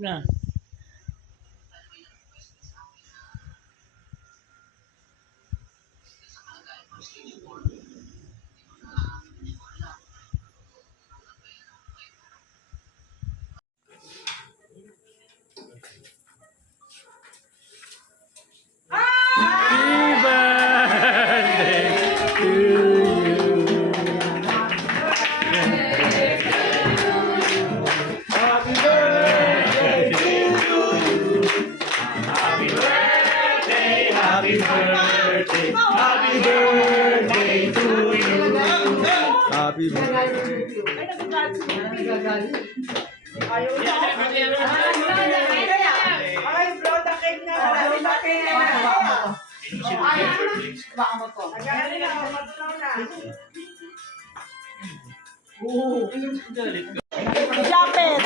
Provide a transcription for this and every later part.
na. Happy birthday to you. Happy birthday to you. Happy birthday, happy birthday, happy birthday to you. Happy birthday. Ayaw na. Ay, blow the cake na. Blow the cake na. Baka mo to. Nagkakalit na. Matulaw na. Japet.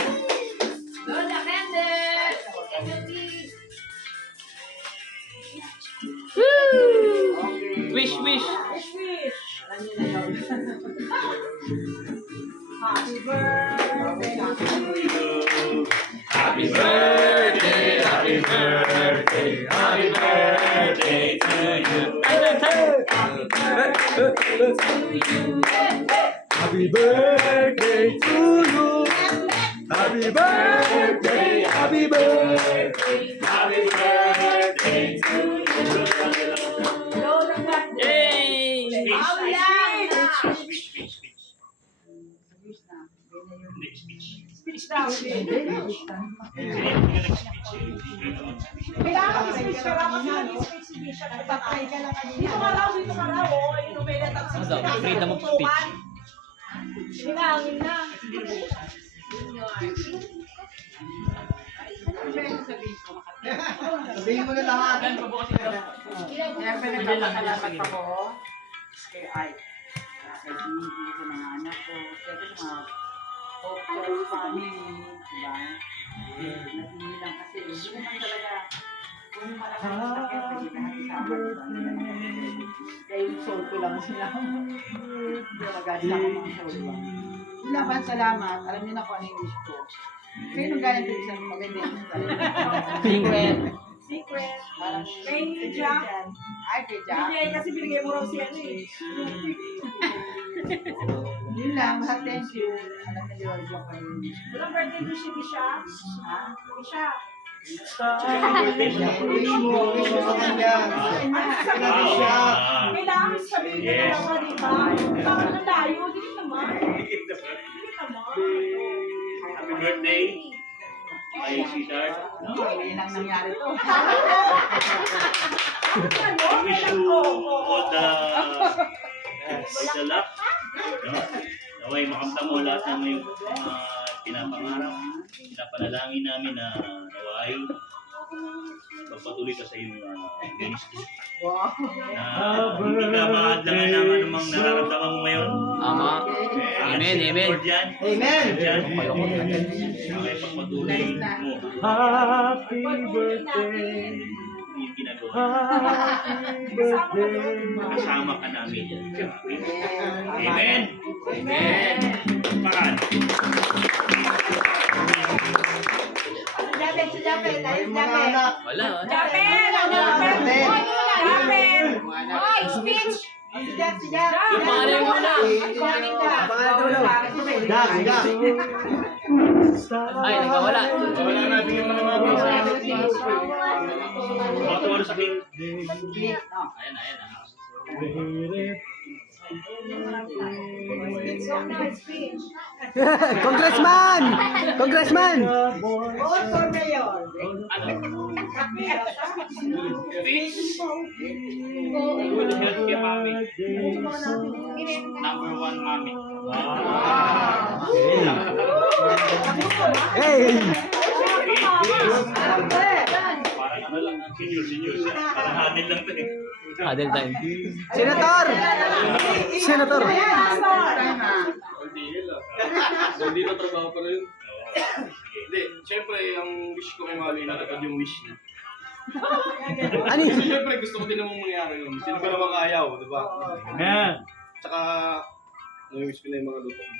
Blow the candle. Wish, wish. Happy birthday to you. Happy birthday, happy birthday, happy birthday to you. Happy birthday to you. Happy birthday, happy birthday, happy birthday to you. Blow the candle. Yay! Speech daw. Kailangan speech ka lang kasi nag-speech si Bishop. Tatay ka lang kanina. Dito ka raw, dito ka raw. Oh, inumilat ang Ano daw? Freedom of speech. Hinangin na. Sabihin mo na lahat. Kaya pinagpapakalamat ako kay Ay. Kay Gigi, sa mga anak ko, siyempre sa mga Hopeful family, diba? Napili lang kasi, hindi naman talaga, kung yung malaking sakit, hindi natin sama, diba? Kaya yung soul ko lang sila. Hindi magalit ako mga soul ba? Laban, salamat. Alam niyo na kung ano yung wish ko. Kayo nung galing din isang maganda yung Secret. Secret. parang Kay Jack. Ay, kay Jack. Hindi, kasi binigay mo raw siya eh. Yun lang, lahat thank you. Alam na yun, joke pa yun. Walang birthday mo si Bishop? Ha? Bishop. Wish mo sa kanya. Kailangan sabihin ko na naman, di ba? Bakit na layo? Hindi naman. Hindi naman. Happy birthday, ay sweetheart. Hindi lang nangyari to. Ano? I wish you all the luck. Naway, makamta mo lahat ng iyong pinapangarap. Pinapanalangin namin na naway magpatuloy ka sa iyong ministry. Na hindi ka maadlangan ng anumang nararamdaman mo ngayon. Tama. Amen, amen. Lord yan. Amen. Yan. Okay, pagpatuloy mo. Happy birthday. Yung ginagawa. Happy birthday. Kasama ka namin yan. Amen. Amen. Pakan. Japet, si Japet. Ayos, Mga Japet. anak. Wala. Japet! Ano? Japet. Japet! Hoy, speech! Si Jack, si Jack. Yung pangalan mo na. Pangalan ka. Pangalan daw daw. Jack, Jack. Ay, nagkawala. Wala na, bigyan mo na mga mga oras sa akin. Ayan, ayan. It's so nice speech. Congressman! Congressman! All for mayor. Good health kay mami. Number 1 mami. Hey! Parang ano lang, senior. Parang hamil lang to eh. Adel time. Senator! Senator! Hindi na trabaho pa rin. Sige. Hindi, syempre, ang wish ko kay Mami, natagad yung wish niya. Ano yun? Kasi syempre, gusto ko din namang mangyari yun. Sino ba namang ayaw, di ba? Amen. Tsaka, Nami-miss ko na yung mga luto mo.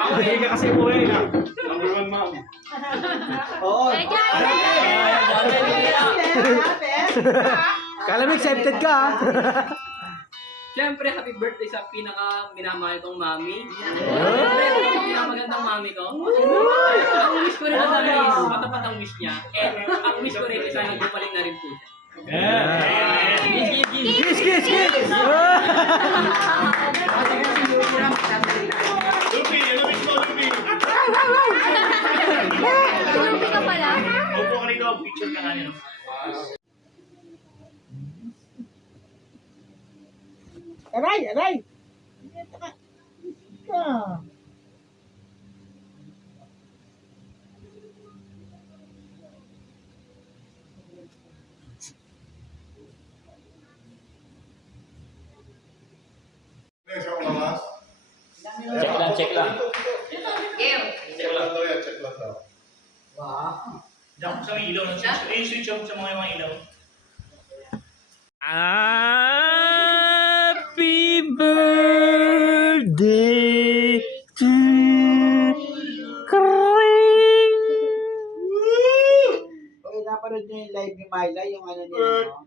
Ako hindi ka kasi umuwi na. Number 1, ma'am. Oo. Ay, Janet! Kala mo accepted ka ah. Siyempre, happy birthday sa pinaka minamahal kong mami. Siyempre, pinakamagandang mami ko. Ang wish ko rin ang dami is matapat ang wish niya. And ang wish ko rin is sana gumaling na rin po siya. Kiss, kiss, kiss! Lupi, ano miss mo, Lupi? Lupi ka pala? Opo ka rito, picture ka kanina. Aray, aray! Check lang. Diyan ko sa may ilaw. Switch off sa mga ilaw. Happy birthday to Kring! Okay, napanood nyo yung live ni Myla, yung ano niya, no?